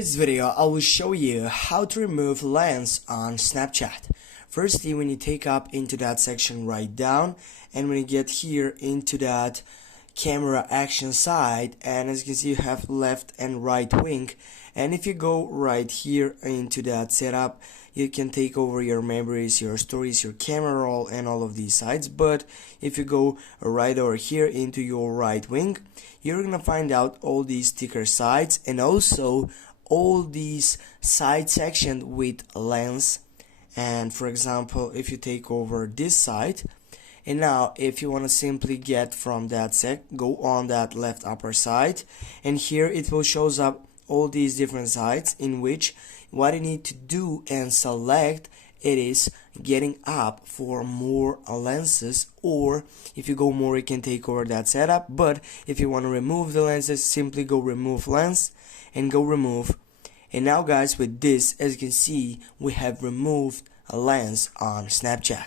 this video, I will show you how to remove lens on Snapchat. Firstly, when you take up into that section right down, and when you get here into that camera action side, and as you can see you have left and right wing, and if you go right here into that setup, you can take over your memories, your stories, your camera roll, and all of these sides. But if you go right over here into your right wing, you're gonna find out all these sticker sides and also all these side section with lens. And for example, if you take over this side, and now if you want to simply get from that go on that left upper side, and here it will shows up all these different sides, in which what you need to do and select it is getting up for more lenses, or if you go more you can take over that setup. But if you want to remove the lenses, simply go remove lens and go remove. And now guys, with this, as you can see, we have removed a lens on Snapchat.